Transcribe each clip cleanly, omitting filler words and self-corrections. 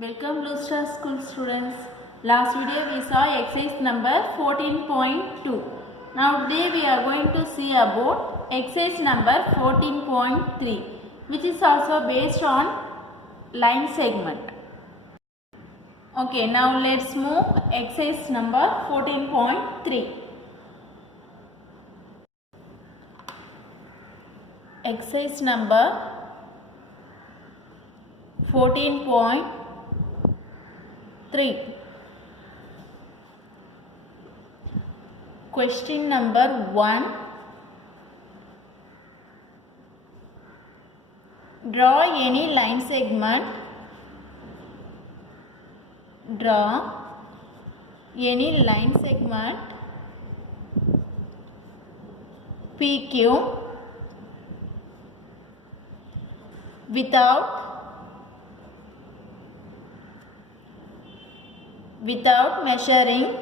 Welcome Blue Star School students. Last video we saw exercise number 14.2. Now today we are going to see about exercise number 14.3, which is also based on line segment. Okay, now let's move exercise number 14.3. Exercise number 14.3. Question number 1. Draw any line segment. Draw any line segment PQ without measuring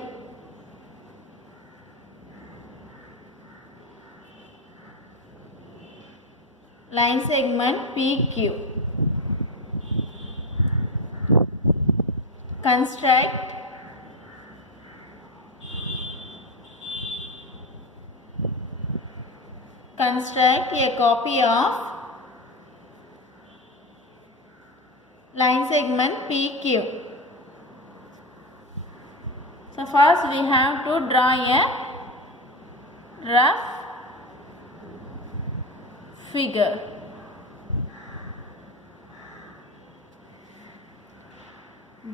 line segment PQ. Construct a copy of line segment PQ. So first we have to draw a rough figure.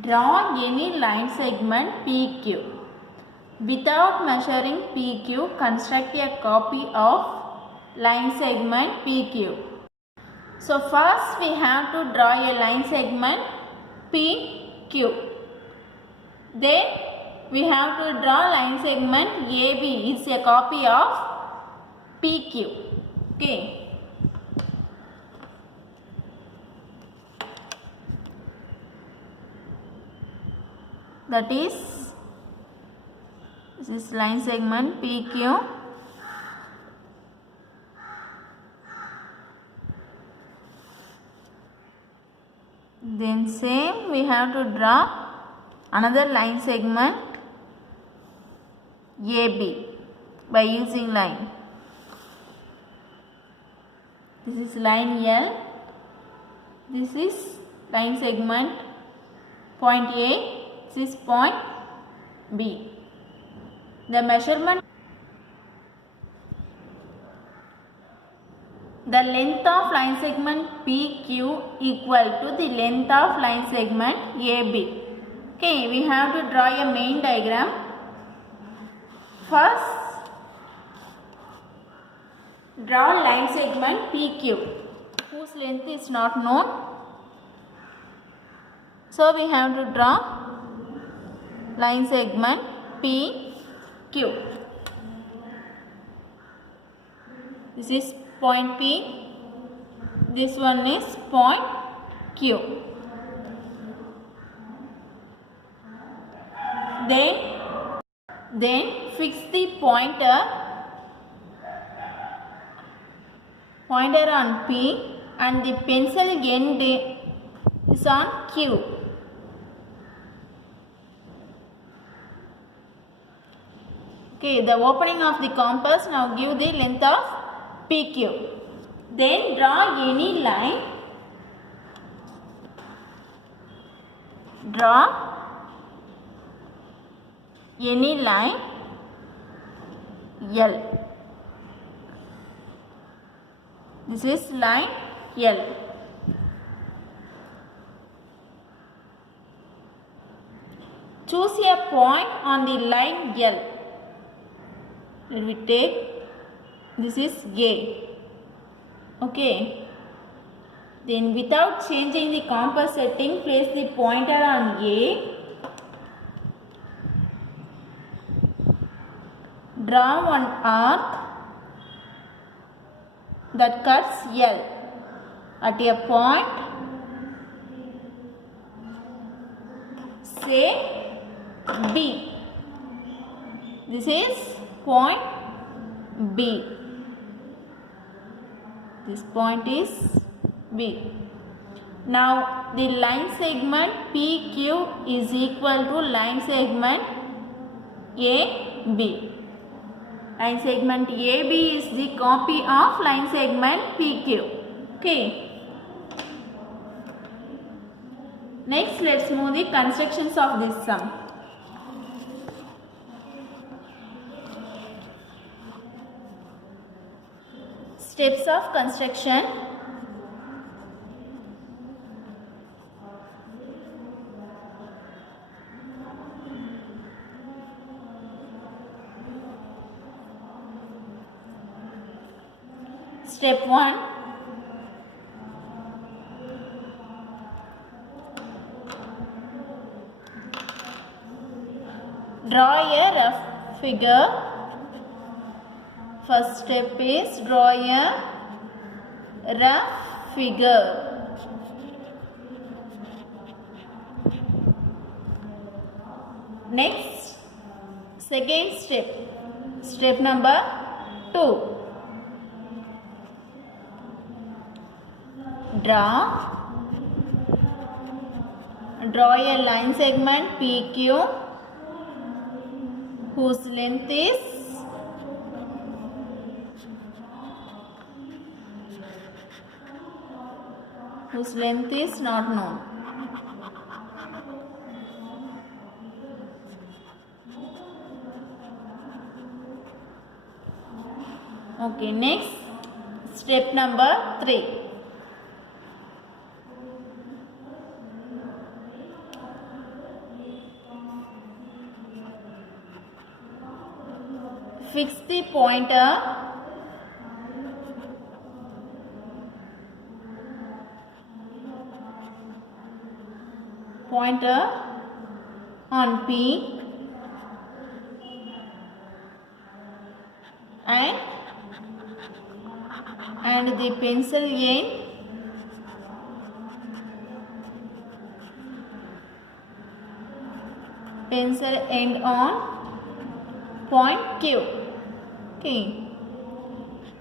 Draw any line segment PQ. Without measuring PQ, construct a copy of line segment PQ. So first we have to draw a line segment PQ. Then we have to draw line segment AB. It's a copy of PQ. Okay. That is, this is line segment PQ. Then same we have to draw another line segment AB by using line. This is line L. This is line segment point A. This is point B. The measurement, the length of line segment PQ equal to the length of line segment AB. Okay, we have to draw a main diagram. First, draw line segment PQ, whose length is not known. So we have to draw line segment PQ. This is point P. This one is point Q. Then fix the pointer on P and the pencil end is on Q. Okay, the opening of the compass now give the length of PQ. Then draw any line. Draw any line L. This is line L. Choose a point on the line L. Let me take, this is A. Okay. Then without changing the compass setting, place the pointer on A. Draw one arc that cuts L at a point, say B. This is point B. This point is B. Now the line segment PQ is equal to line segment AB. Line segment AB is the copy of line segment PQ. Okay. Next, let's move the constructions of this sum. Steps of construction. Step 1. Draw a rough figure. First step is draw a rough figure. Next, second step. Step number 2. Draw a line segment PQ whose length is not known. Okay, next step number 3. Fix the pointer on P and the pencil end on point Q. Okay.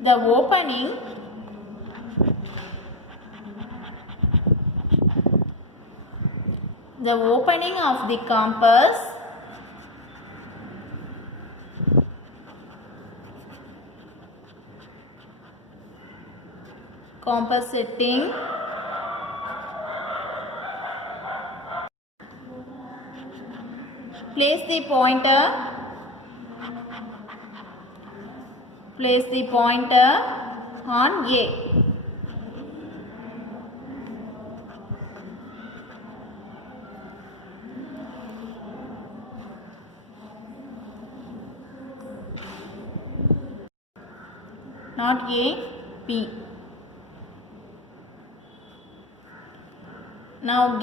The opening of the compass setting place the pointer on A. Not A, P. Now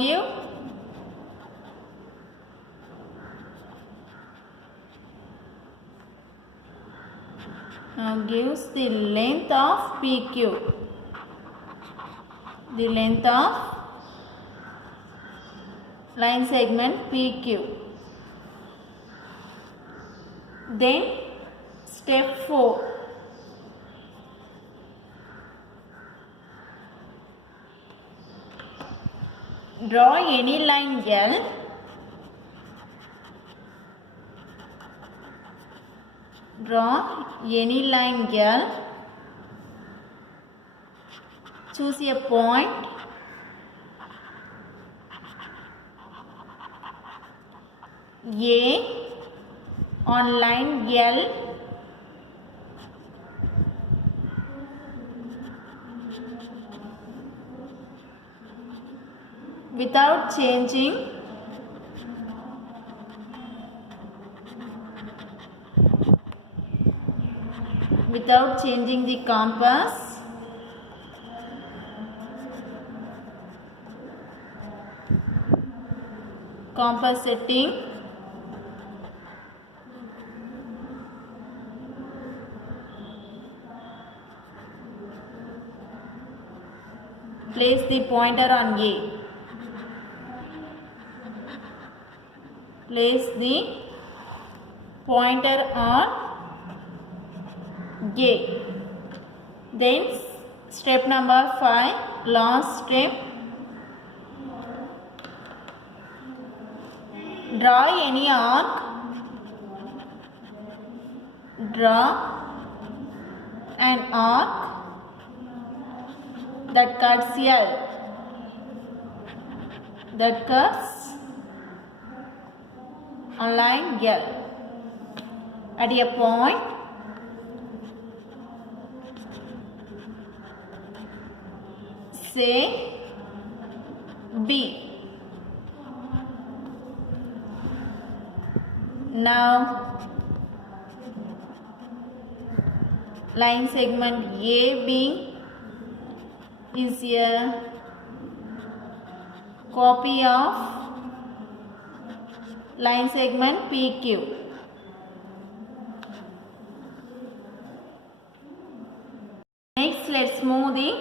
gives the length of PQ. The length of line segment PQ. Then step 4. Draw any line L choose a point A on line L without changing the compass. Setting place the pointer on A. Place the pointer on A. Then step number 5, last step. Draw any arc. Draw an arc that cuts L. That cuts on line L. At a point say B. Now line segment AB is a copy of line segment PQ. Next, let's move the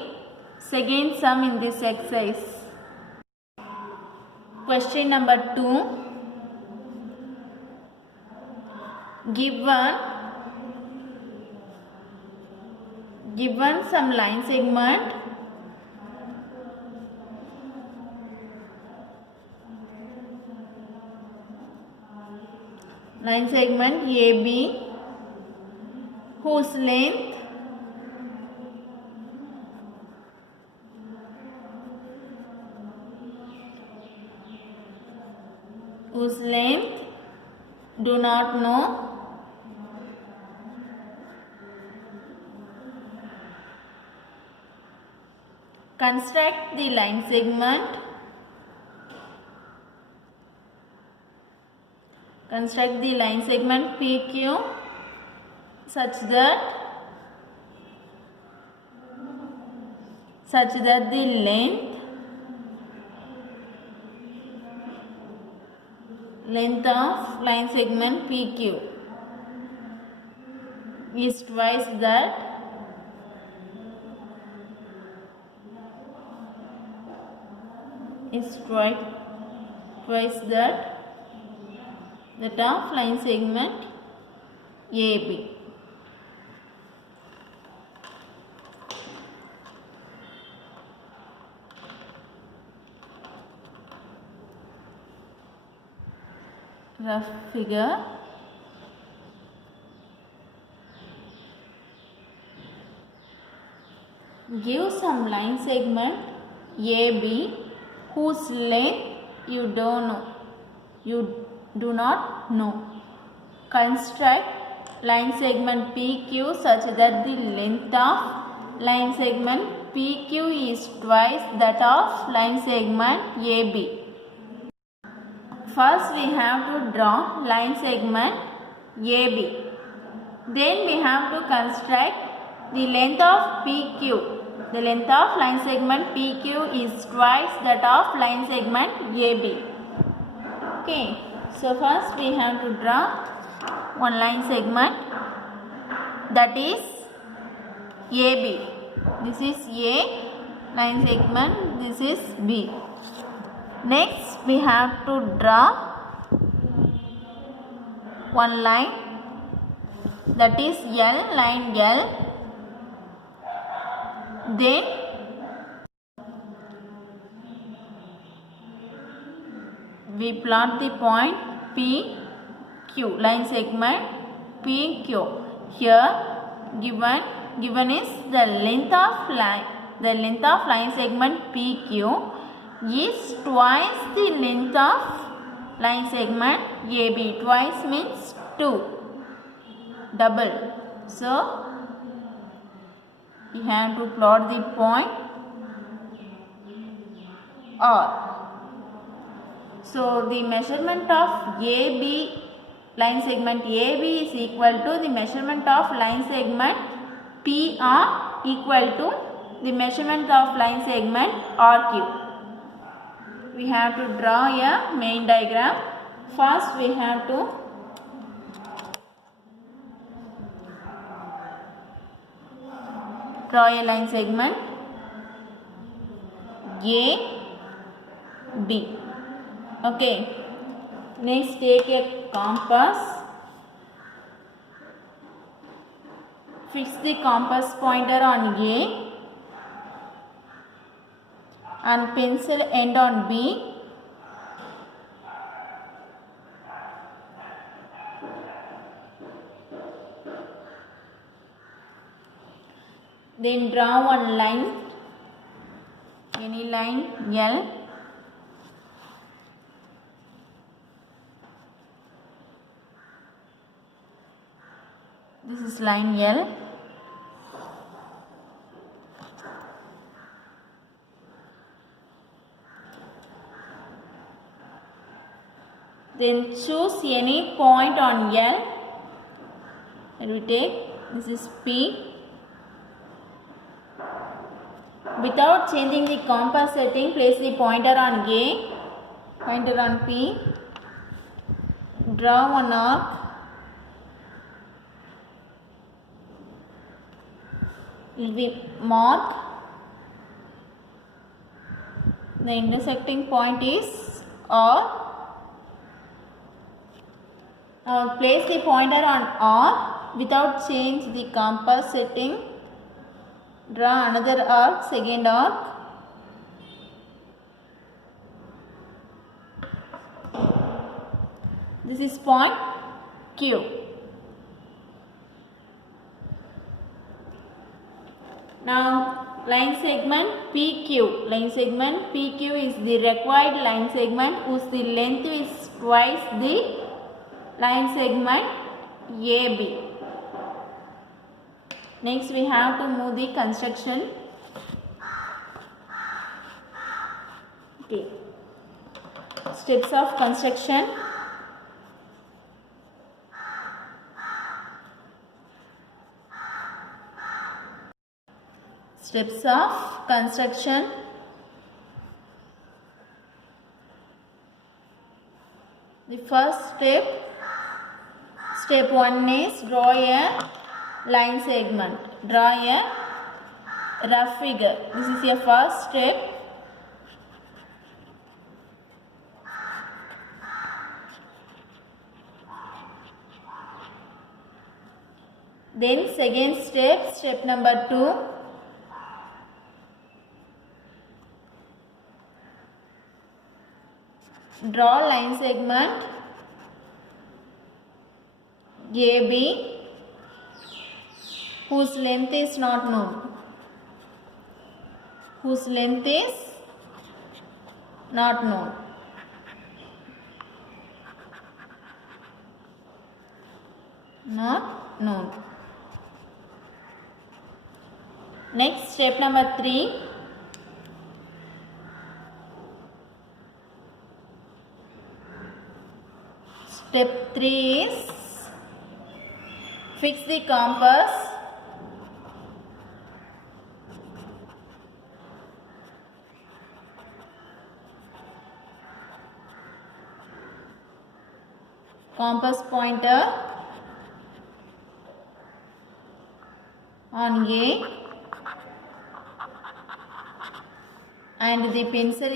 second sum in this exercise. Question number 2. Given some line segment AB whose length do not know. Construct the line segment. Construct the line segment PQ such that the length of line segment PQ is twice that of line segment AB. Rough figure. Give some line segment AB whose length you do not know. Construct line segment PQ such that the length of line segment PQ is twice that of line segment AB. First we have to draw line segment AB. Then we have to construct the length of PQ. The length of line segment PQ is twice that of line segment AB. Okay, so first we have to draw one line segment, that is AB. This is A line segment, this is B. Next we have to draw one line, that is L, line L. Then we plot the point PQ, line segment PQ. Here given is the length of line segment PQ is twice the length of line segment AB. Twice means 2, double. So we have to plot the point R. So the measurement of AB, line segment AB is equal to the measurement of line segment PR equal to the measurement of line segment RQ. We have to draw a main diagram. First we have to draw a line segment AB. Okay. Next take a compass. Fix the compass pointer on A and pencil end on B Then draw one line, any line L. This is line L. Then choose any point on L. And we take, this is P. Without changing the compass setting, place the pointer on A, pointer on P. Draw one arc. Will be mark. The intersecting point is R. Now place the pointer on R without change the compass setting. Draw another arc, second arc. This is point Q. Now line segment PQ. Line segment PQ is the required line segment whose the length is twice the line segment AB. Next we have to move the construction. Okay. Steps of construction. Steps of construction. The first step 1 is draw a line segment. Draw a rough figure. This is your first step. Then second step number 2. Draw line segment AB whose length is not known. Whose length is not known. Not known. Next step number 3. Step 3 is fix the compass. Compass pointer on A and the pencil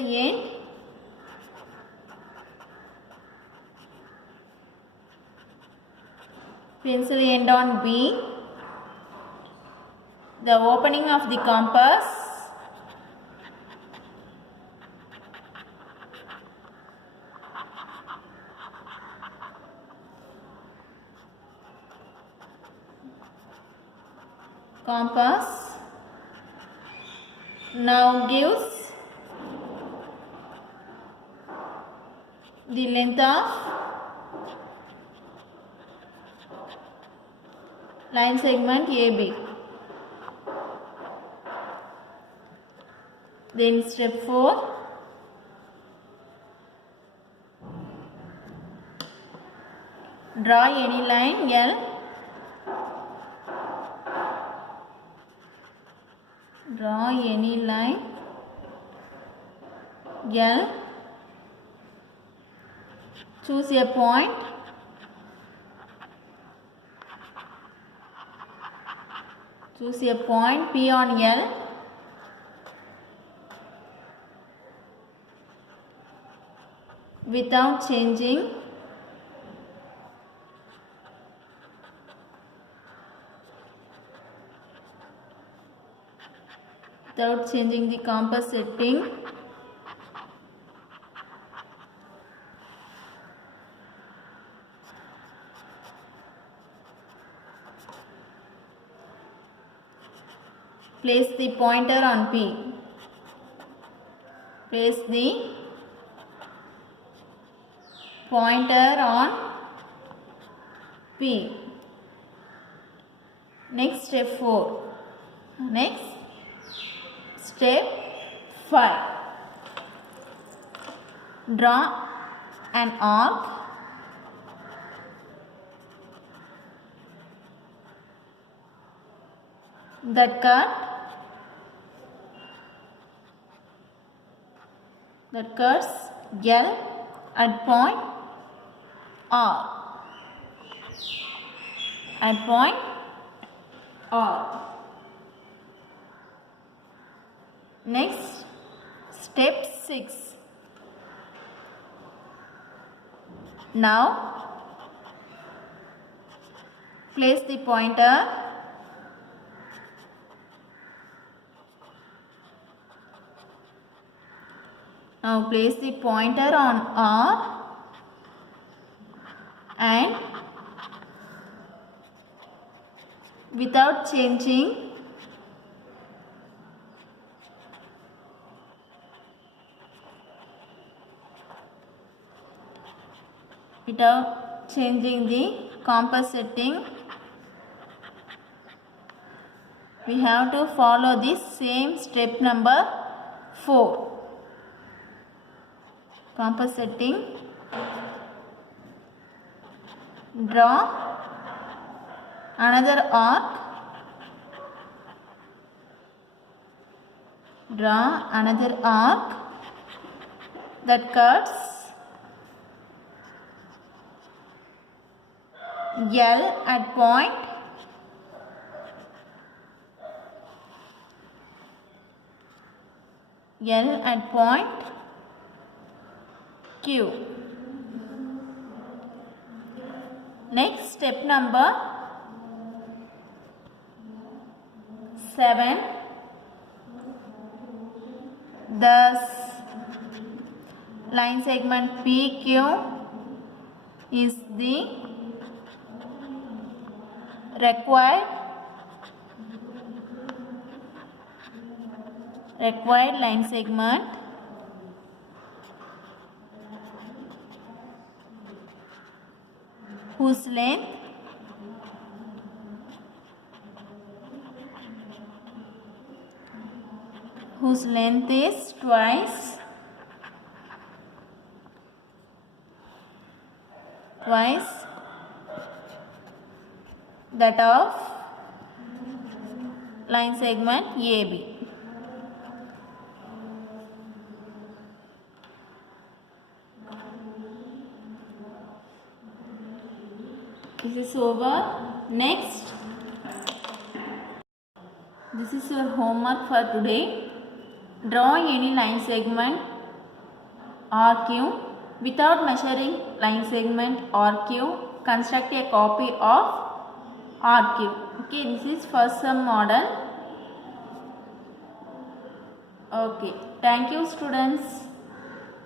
end on B. The opening of the compass now gives the length of line segment AB. Then step 4. Draw any line L. Draw any line L. Choose a point. Choose a point P on L. Without changing the compass setting. Place the pointer on P. Place the pointer on P. Next step 4. Next step 5. Draw an arc that cuts L at point R. At point R. Next, step 6. Now, place the pointer on R and without changing the compass setting, we have to follow this same step number 4. Compass setting, draw another arc, that cuts L at point Q. Next, step number 7. Thus, line segment PQ is the required line segment whose length is twice that of line segment AB. This is over. Next, this is your homework for today. Draw any line segment RQ. Without measuring line segment RQ, construct a copy of RQ. Okay, this is first sum model. Okay, thank you students.